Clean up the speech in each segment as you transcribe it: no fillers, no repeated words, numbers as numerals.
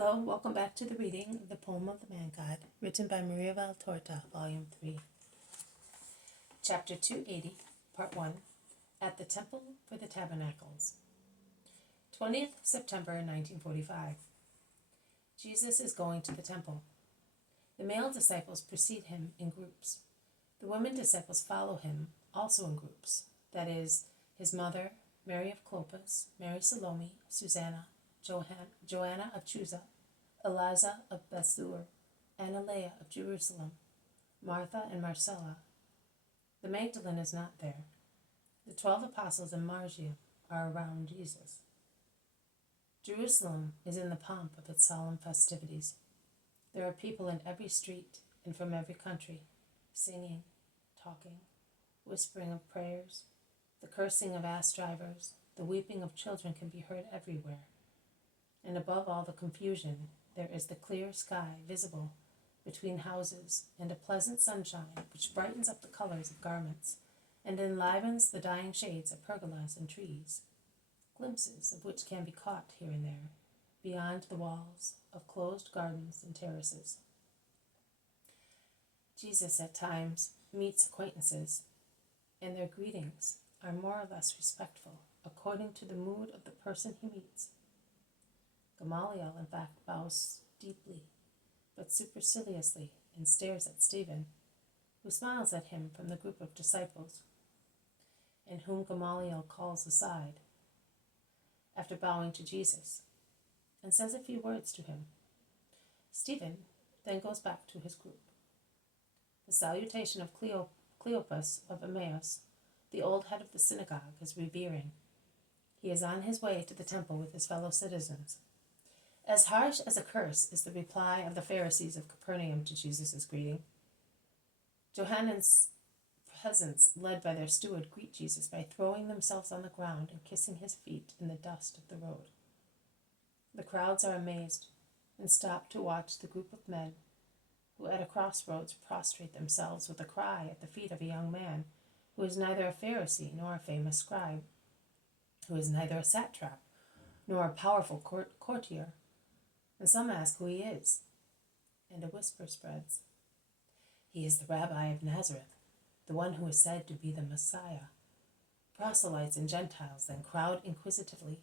Hello, welcome back to the reading of the poem of the Man God, written by Maria Valtorta, Volume 3. Chapter 280, Part 1, At the Temple for the Tabernacles. 20th September 1945. Jesus is going to the temple. The male disciples precede him in groups. The women disciples follow him, also in groups, that is, his mother, Mary of Clopas, Mary Salome, Susanna, Joanna of Chuza, Eliza of Bethsur, Annalea of Jerusalem, Martha and Marcella. The Magdalene is not there. The 12 apostles and Margium are around Jesus. Jerusalem is in the pomp of its solemn festivities. There are people in every street and from every country, singing, talking, whispering of prayers. The cursing of ass drivers, the weeping of children can be heard everywhere. And above all the confusion, there is the clear sky visible between houses and a pleasant sunshine which brightens up the colors of garments and enlivens the dying shades of pergolas and trees, glimpses of which can be caught here and there, beyond the walls of closed gardens and terraces. Jesus at times meets acquaintances, and their greetings are more or less respectful according to the mood of the person he meets. Gamaliel, in fact, bows deeply, but superciliously, and stares at Stephen, who smiles at him from the group of disciples, and whom Gamaliel calls aside, after bowing to Jesus, and says a few words to him. Stephen then goes back to his group. The salutation of Cleopas of Emmaus, the old head of the synagogue, is revering. He is on his way to the temple with his fellow citizens. As harsh as a curse is the reply of the Pharisees of Capernaum to Jesus' greeting. Johannan's peasants, led by their steward, greet Jesus by throwing themselves on the ground and kissing his feet in the dust of the road. The crowds are amazed and stop to watch the group of men who at a crossroads prostrate themselves with a cry at the feet of a young man who is neither a Pharisee nor a famous scribe, who is neither a satrap nor a powerful courtier. And some ask who he is, and a whisper spreads. He is the Rabbi of Nazareth, the one who is said to be the Messiah. Proselytes and Gentiles then crowd inquisitively,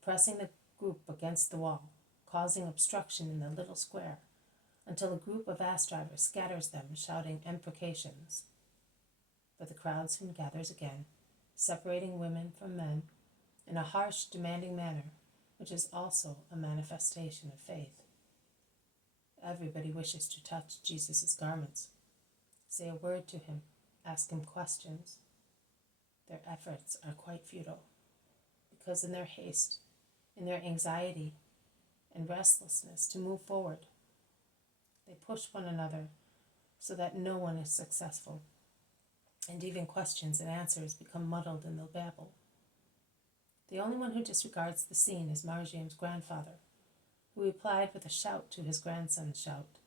pressing the group against the wall, causing obstruction in the little square, until a group of ass drivers scatters them, shouting imprecations. But the crowd soon gathers again, separating women from men in a harsh, demanding manner, which is also a manifestation of faith. Everybody wishes to touch Jesus' garments, say a word to him, ask him questions. Their efforts are quite futile, because in their haste, in their anxiety and restlessness to move forward, they push one another so that no one is successful, and even questions and answers become muddled in the babble. The only one who disregards the scene is Margium's grandfather, who replied with a shout to his grandson's shout,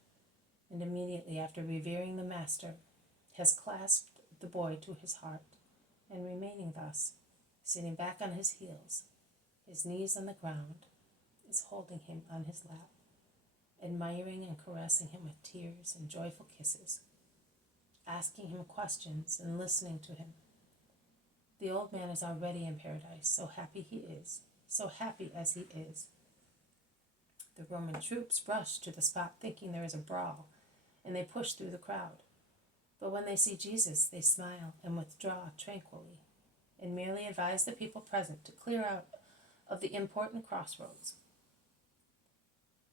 and immediately after revering the master, has clasped the boy to his heart, and remaining thus, sitting back on his heels, his knees on the ground, is holding him on his lap, admiring and caressing him with tears and joyful kisses, asking him questions and listening to him. The old man is already in paradise, so happy he is, so happy as he is. The Roman troops rush to the spot thinking there is a brawl, and they push through the crowd. But when they see Jesus, they smile and withdraw tranquilly, and merely advise the people present to clear out of the important crossroads.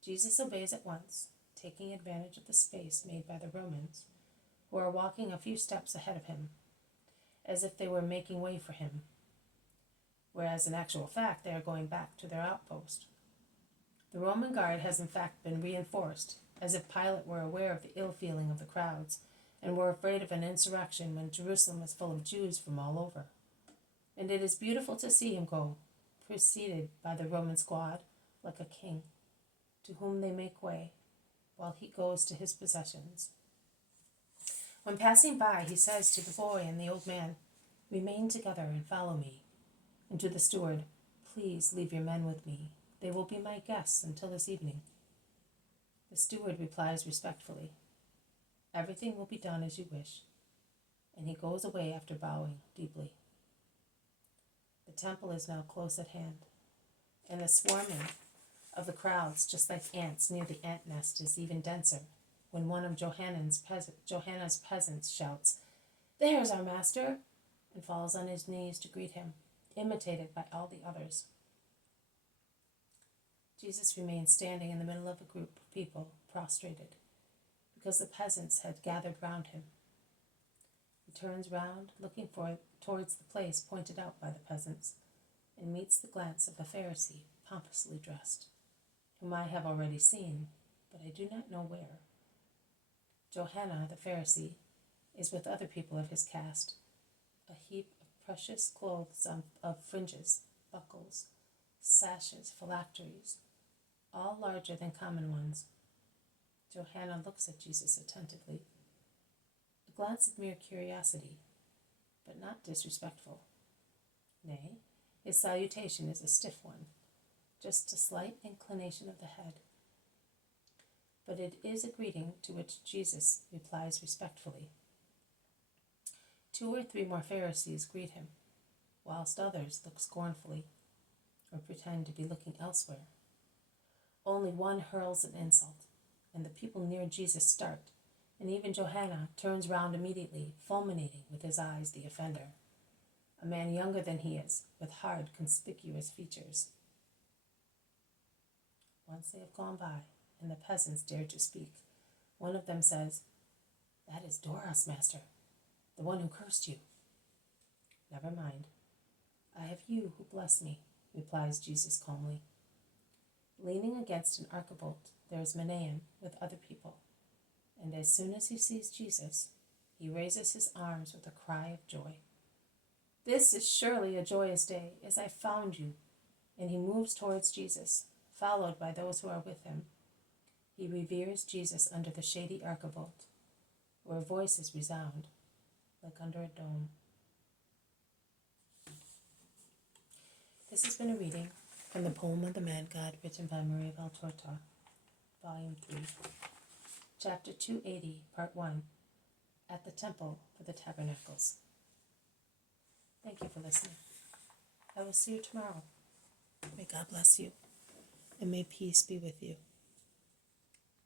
Jesus obeys at once, taking advantage of the space made by the Romans, who are walking a few steps ahead of him, as if they were making way for him, whereas in actual fact they are going back to their outpost. The Roman guard has in fact been reinforced, as if Pilate were aware of the ill feeling of the crowds, and were afraid of an insurrection when Jerusalem is full of Jews from all over. And it is beautiful to see him go, preceded by the Roman squad, like a king, to whom they make way, while he goes to his possessions. When passing by, he says to the boy and the old man, "Remain together and follow me." And to the steward, "Please leave your men with me. They will be my guests until this evening." The steward replies respectfully, "Everything will be done as you wish," and he goes away after bowing deeply. The temple is now close at hand, and the swarming of the crowds, just like ants near the ant nest, is even denser when one of Johanna's peasants shouts, "There's our master!" and falls on his knees to greet him, imitated by all the others. Jesus remained standing in the middle of a group of people, prostrated, because the peasants had gathered round him. He turns round, looking towards the place pointed out by the peasants, and meets the glance of a Pharisee, pompously dressed, whom I have already seen, but I do not know where. Johanna, the Pharisee, is with other people of his caste, a heap of precious clothes of fringes, buckles, sashes, phylacteries, all larger than common ones. Johanna looks at Jesus attentively, a glance of mere curiosity, but not disrespectful. Nay, his salutation is a stiff one, just a slight inclination of the head. But it is a greeting to which Jesus replies respectfully. 2 or 3 more Pharisees greet him, whilst others look scornfully, or pretend to be looking elsewhere. Only one hurls an insult, and the people near Jesus start, and even Johanna turns round immediately, fulminating with his eyes the offender, a man younger than he is, with hard, conspicuous features. Once they have gone by, and the peasants dare to speak, one of them says, "That is Doras, master, the one who cursed you." "Never mind. I have you who bless me," replies Jesus calmly. Leaning against an archivolt, there is Manaen with other people, and as soon as he sees Jesus, he raises his arms with a cry of joy. "This is surely a joyous day, as I found you," and he moves towards Jesus, followed by those who are with him. He reveres Jesus under the shady archivolt, where voices resound like under a dome. This has been a reading from the poem of the Man God, written by Maria Valtorta, Volume 3, Chapter 280, Part 1, At the Temple for the Tabernacles. Thank you for listening. I will see you tomorrow. May God bless you, and may peace be with you.